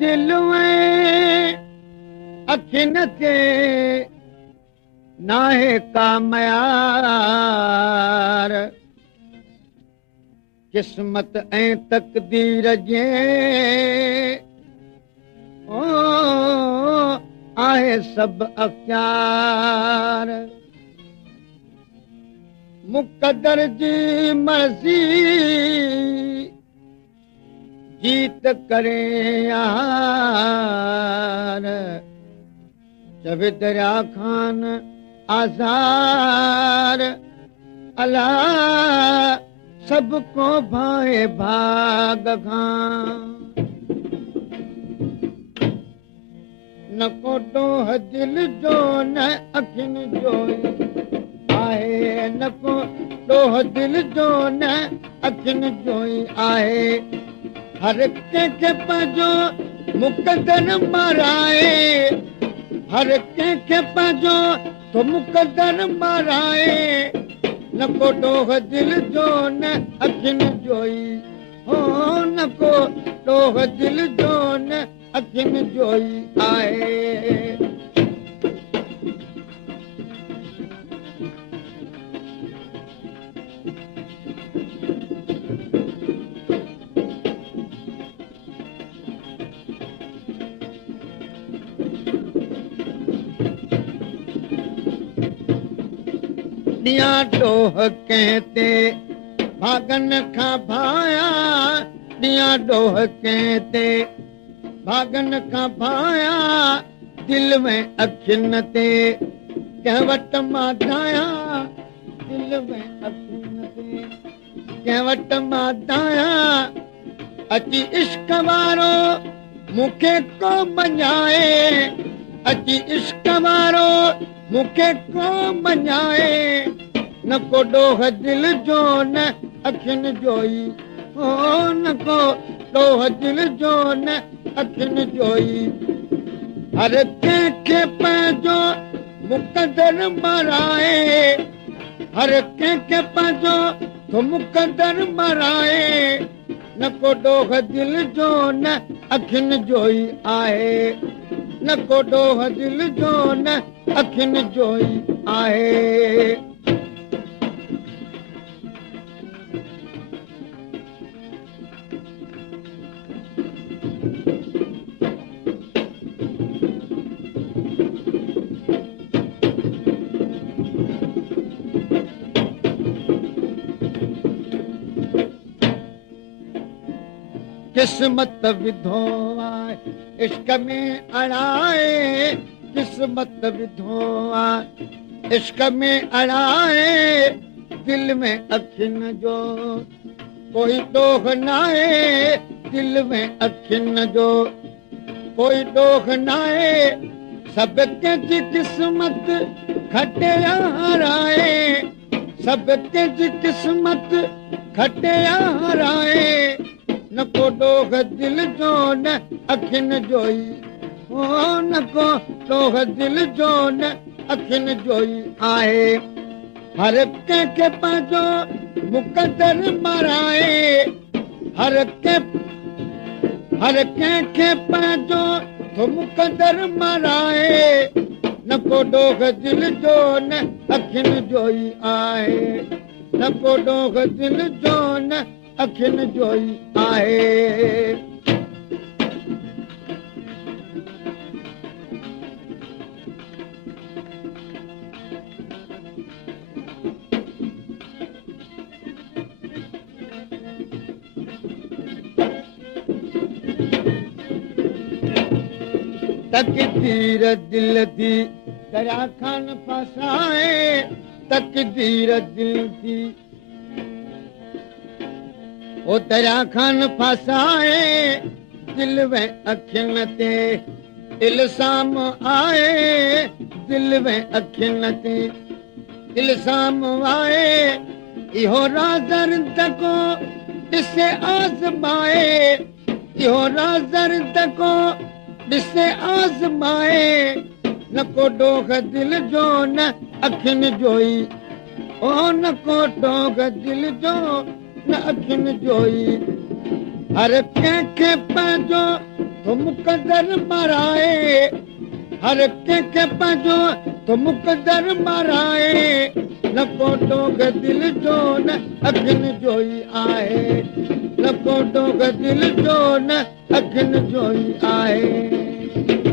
दिल में अखियुनि ते नाहे का मयार किस्मत ऐं तक़दीर जे ओ आहे सभु अख़्तियार मुक़दर जी मर्ज़ी जीत करे यार जब दरिया खान आज़ार अल्लाह सबको भाए भाग खां न को डोह दिल जो न अखियुनि जो आहे न को डोह दिल जो न अखियुनि जो आहे हर कंहिंखे पंहिंजो मुक़दर माराए हर कंहिंखे पंहिंजो तो मुक़दर माराए न को डोह दिल जो न अखियुनि जो हो न को डोह दिल जो न अखियुनि जो आहे ॾियां डोह कंहिं ते भागनि खां भाया ॾियां डोह कंहिं ते भागनि खां भाया दिल में अखियुनि ते कंहिं वटि मां दाया दिल में अखियुनि ते कंहिं वटि मां दाया अची इश्क वारो मूंखे को मञाए अची इश्क वारो मूंखे को मञाए न को डोह दिल जो न अखियुनि जो हो न को डोह दिल जो न अखियुनि जो हर कंहिंखे पंहिंजो मुक़दर माराए हर कंहिंखे पंहिंजो तो मुक़दर माराए न को डोह दिल जो न अखियुनि जो आहे न को डोह दिल जो न अखियुनि जो आहे किस्मत विधो आहे इश्क में अड़ाए किस्मत विधो आहे इश्क में अड़ाए दिल में अखियुनि जो कोई डोह नाहे दिल में अखियुनि जो कोई डोह नाहे सभु कंहिंजी किस्मत खटे हाराए सभु कंहिंजी किस्मत खटे हाराए न को डोह दिल जो न अखियुनि जो हो न को डोह दिल जो न अखियुनि जो आहे हर कंहिंखे पंहिंजो मुक़दर माराए हर कंहिंखे पंहिंजो तो मुक़दर माराए न को डोह दिल जो न अखियुनि जो आहे न को डोह दिल जो न अखियुनि जो आहे तकदीर दिल थी दरिया खान फसाए तकदीर दिल थी ओ दरिया खान फसाए दिल में अखियुनि ते इल्ज़ाम आए दिल में अखियुनि ते इल्ज़ाम आए इहो राज़र तको ॾिसे आज़माए इहो राज़र तको ॾिसे आज़माए न को डोह दिल जो न अखियुनि जो ओ न को डोह दिल जो न अखियुनि जो हर कंहिंखे पंहिंजो मुक़दर माराए हर कंहिंखे पंहिंजो मुक़दर माराए न को डोग दिल जो न अखियुनि जो ई आहे न को डोग दिल जो न अखियुनि जो ई आहे